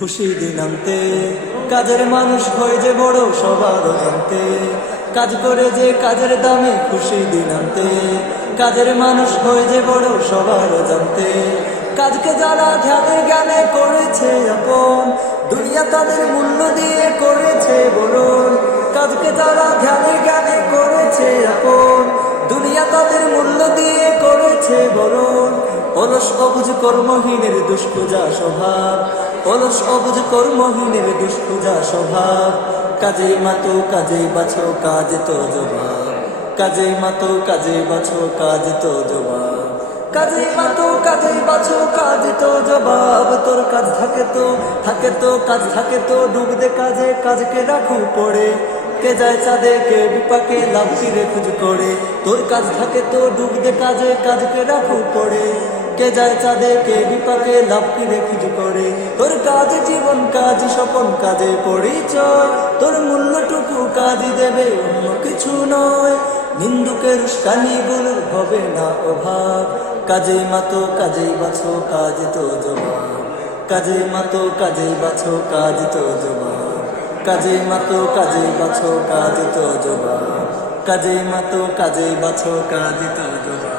খুশি দিন আনতে কাজের মানুষ হয়ে যে বড় সবার জানতে, কাজ করে যে কাজের দামে খুশি দিন আনতে, কাজের মানুষ হয়ে যে বড় সবার জানতে। কাজকে যারা ধ্যানে জ্ঞানে করেছে আপন, দুনিয়া তাদের মূল্য দিয়ে করেছে বলুন। কাজকে যারা ধ্যানে জ্ঞানে করেছে আপন, দুনিয়া তাদের মূল্য দিয়ে করেছে বলুন। অলস অবুঝ কর্মহীনের দুষ্পূজা স্বভাব, অলস অবুঝ কর্মহীনের দুষ্পূজা স্বভাব। কাজেই মাতো কাজেই বাছো কাজ তো জবাব, কাজেই মাতো কাজেই বাছো কাজ তো জবাব, কাজেই মাতো কাজেই বাছো কাজ তো জবাব। তোর কাজ থাকে তো কাজ থাকে তো ডুবদে কাজে কাজকে রাখু পড়ে। কে যায় চাঁদে কে বিপাকে লাভ ফিরে খুঁজ করে। তোর কাজ থাকে তো ডুবদে কাজে কাজকে রাখু পড়ে। কে যায় চাঁদে কে বিপাকে লাভ ফিরে খুঁজ করে। তোর কাজ জীবন কাজ স্বপন কাজে পরিচয়, তোর মূল্যটুকু কাজই দেবে অন্য কিছু নয়। নিন্দুকের উস্কানিগুলো হবে না অভাব, কাজেই মাতো কাজেই বাছো কাজ তো জবাব, কাজেই মাতো কাজেই বাছো কাজ তো জবাব, কাজেই মাতো কাজেই বাছো কাজ তো জবাব, কাজেই মাতো কাজেই বাছো কাজ তো জবাব।